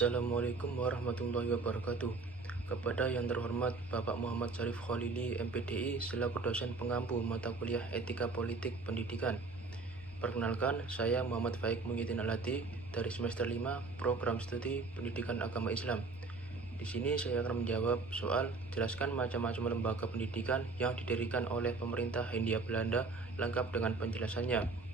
Assalamualaikum warahmatullahi wabarakatuh. Kepada yang terhormat Bapak Muhammad Syarif Khalili, MPDI, selaku dosen pengampu mata kuliah Etika Politik Pendidikan. Perkenalkan, saya Muhammad Faik Muhyiddin Alati dari semester 5 Program Studi Pendidikan Agama Islam. Di sini saya akan menjawab soal jelaskan macam-macam lembaga pendidikan yang didirikan oleh pemerintah Hindia Belanda lengkap dengan penjelasannya.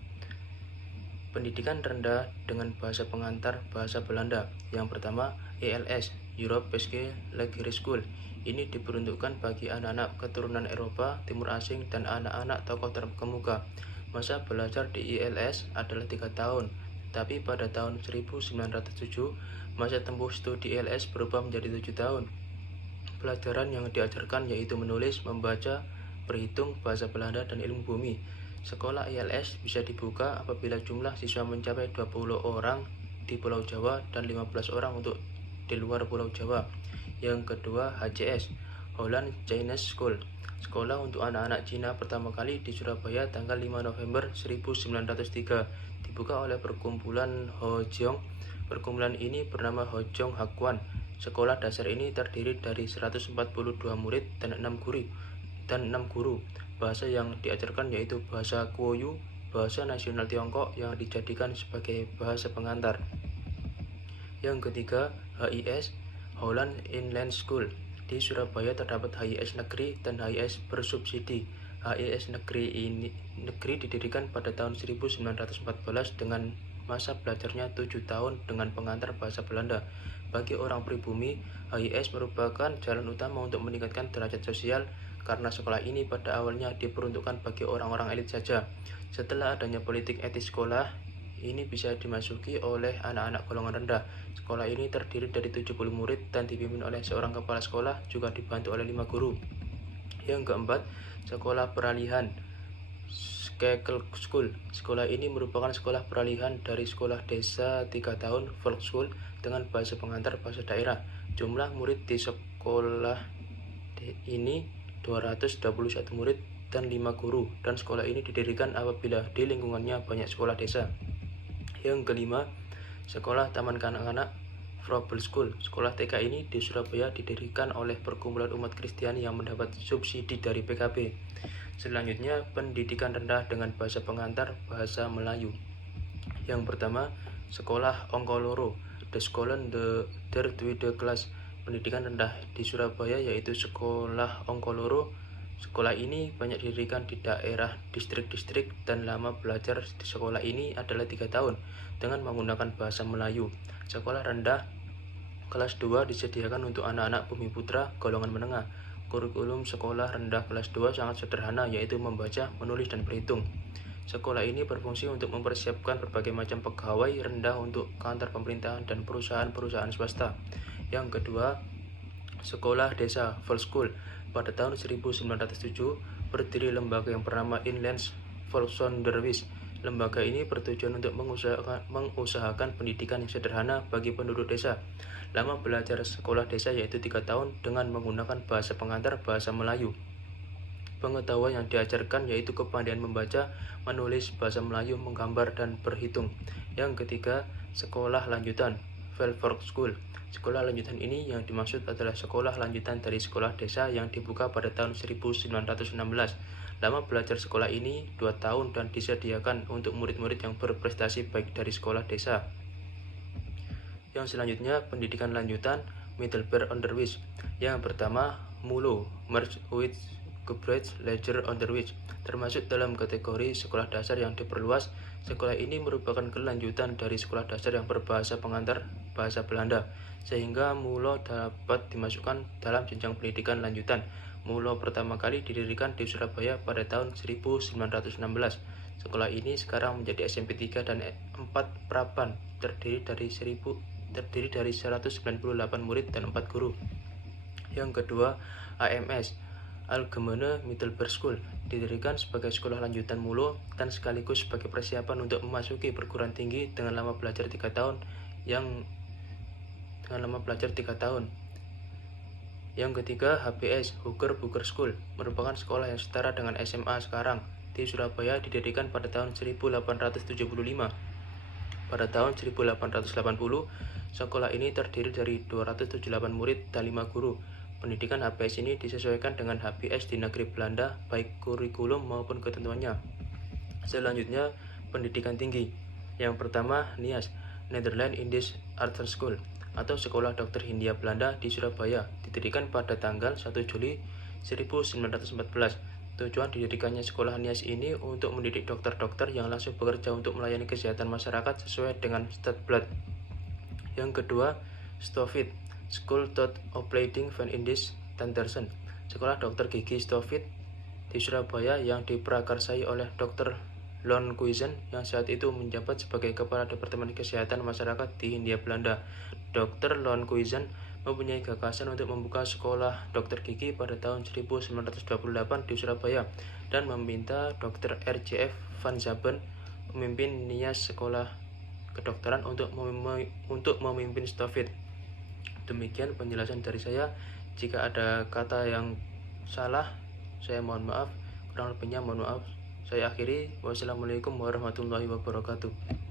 Pendidikan rendah dengan bahasa pengantar bahasa Belanda. Yang pertama, ELS, Europeeske Lagere School. Ini diperuntukkan bagi anak-anak keturunan Eropa, Timur Asing, dan anak-anak tokoh terkemuka. Masa belajar di ELS adalah 3 tahun, tapi pada tahun 1907, masa tempuh studi ELS berubah menjadi 7 tahun. Pelajaran yang diajarkan yaitu menulis, membaca, berhitung, bahasa Belanda, dan ilmu bumi. Sekolah ILS bisa dibuka apabila jumlah siswa mencapai 20 orang di Pulau Jawa dan 15 orang untuk di luar Pulau Jawa. Yang kedua, HCS, Holland Chinese School. Sekolah untuk anak-anak Cina pertama kali di Surabaya tanggal 5 November 1903. Dibuka oleh perkumpulan Hojong. Perkumpulan ini bernama Hojong Hakwan. Sekolah dasar ini terdiri dari 142 murid dan 6 guru. Bahasa yang diajarkan yaitu bahasa Kuoyu, bahasa nasional Tiongkok yang dijadikan sebagai bahasa pengantar. Yang ketiga, HIS, Holland Inland School. Di Surabaya terdapat HIS negeri dan HIS bersubsidi. HIS negeri didirikan pada tahun 1914 dengan masa belajarnya 7 tahun dengan pengantar bahasa Belanda. Bagi orang pribumi, HIS merupakan jalan utama untuk meningkatkan derajat sosial karena sekolah ini pada awalnya diperuntukkan bagi orang-orang elit saja. Setelah adanya politik etis sekolah, ini bisa dimasuki oleh anak-anak golongan rendah. Sekolah ini terdiri dari 70 murid dan dipimpin oleh seorang kepala sekolah, juga dibantu oleh 5 guru. Yang keempat, sekolah peralihan, Skakel School. Sekolah ini merupakan sekolah peralihan dari sekolah desa 3 tahun, Volksschule, dengan bahasa pengantar bahasa daerah. Jumlah murid di sekolah ini 221 murid dan 5 guru, dan sekolah ini didirikan apabila di lingkungannya banyak sekolah desa. Yang kelima, sekolah taman kanak-kanak Froebel School. Sekolah TK ini di Surabaya didirikan oleh perkumpulan umat Kristiani yang mendapat subsidi dari PKB. Selanjutnya, pendidikan rendah dengan bahasa pengantar bahasa Melayu. Yang pertama, sekolah Ongkoloro, The Skolen der Tweede Klas. Pendidikan rendah di Surabaya yaitu sekolah Ongkoloro. Sekolah ini banyak didirikan di daerah distrik-distrik dan lama belajar di sekolah ini adalah 3 tahun dengan menggunakan bahasa Melayu. Sekolah rendah kelas 2 disediakan untuk anak-anak bumi putra golongan menengah. Kurikulum sekolah rendah kelas 2 sangat sederhana yaitu membaca, menulis, dan berhitung. Sekolah ini berfungsi untuk mempersiapkan berbagai macam pegawai rendah untuk kantor pemerintahan dan perusahaan-perusahaan swasta. Yang kedua, sekolah desa Volksschule. Pada tahun 1907 berdiri lembaga yang bernama Inlands Volksonderwijs. Lembaga ini bertujuan untuk mengusahakan pendidikan yang sederhana bagi penduduk desa. Lama belajar sekolah desa yaitu 3 tahun dengan menggunakan bahasa pengantar bahasa Melayu. Pengetahuan yang diajarkan yaitu kepandaian membaca, menulis bahasa Melayu, menggambar, dan berhitung. Yang ketiga, sekolah lanjutan Velford School. Sekolah lanjutan ini yang dimaksud adalah sekolah lanjutan dari sekolah desa yang dibuka pada tahun 1916. Lama belajar sekolah ini 2 tahun dan disediakan untuk murid-murid yang berprestasi baik dari sekolah desa. Yang selanjutnya, pendidikan lanjutan Middelbaar Onderwijs. Yang pertama, MULO, Merchwith Gebreid Leger Onderwijs, termasuk dalam kategori sekolah dasar yang diperluas. Sekolah ini merupakan kelanjutan dari sekolah dasar yang berbahasa pengantar bahasa Belanda, sehingga MULO dapat dimasukkan dalam jenjang pendidikan lanjutan. MULO pertama kali didirikan di Surabaya pada tahun 1916. Sekolah ini sekarang menjadi SMP 3 dan 4 Prapan, terdiri dari 198 murid dan 4 guru. Yang kedua, AMS, Algemene Middelbare School, didirikan sebagai sekolah lanjutan MULO dan sekaligus sebagai persiapan untuk memasuki perguruan tinggi dengan lama belajar 3 tahun. Yang ketiga, HBS, Hooger Burger School, merupakan sekolah yang setara dengan SMA sekarang. Di Surabaya didirikan pada tahun 1875. Pada tahun 1880, Sekolah ini terdiri dari 278 murid dan 5 guru. Pendidikan HBS ini disesuaikan dengan HBS di negeri Belanda, baik kurikulum maupun ketentuannya. Selanjutnya, pendidikan tinggi. Yang pertama, NIAS, Netherlands Indisch Arts School, atau Sekolah Dokter Hindia Belanda di Surabaya, didirikan pada tanggal 1 Juli 1914. Tujuan didirikannya sekolah NIAS ini untuk mendidik dokter-dokter yang langsung bekerja untuk melayani kesehatan masyarakat sesuai dengan Statblad. Yang kedua, Stofit, School tot Opleiding van Indisch Tandarsen, Sekolah Dokter Gigi Stofit di Surabaya yang diprakarsai oleh Dr. Lonkhuizen yang saat itu menjabat sebagai Kepala Departemen Kesehatan Masyarakat di Hindia Belanda. Dr. Lonkhuizen mempunyai gagasan untuk membuka sekolah dokter gigi pada tahun 1928 di Surabaya dan meminta Dr. R.J.F. van Zaben memimpin NIAS Sekolah Kedokteran untuk memimpin Stofit. Demikian penjelasan dari saya. Jika ada kata yang salah, saya mohon maaf. Kurang lebihnya mohon maaf. Saya akhiri. Wassalamualaikum warahmatullahi wabarakatuh.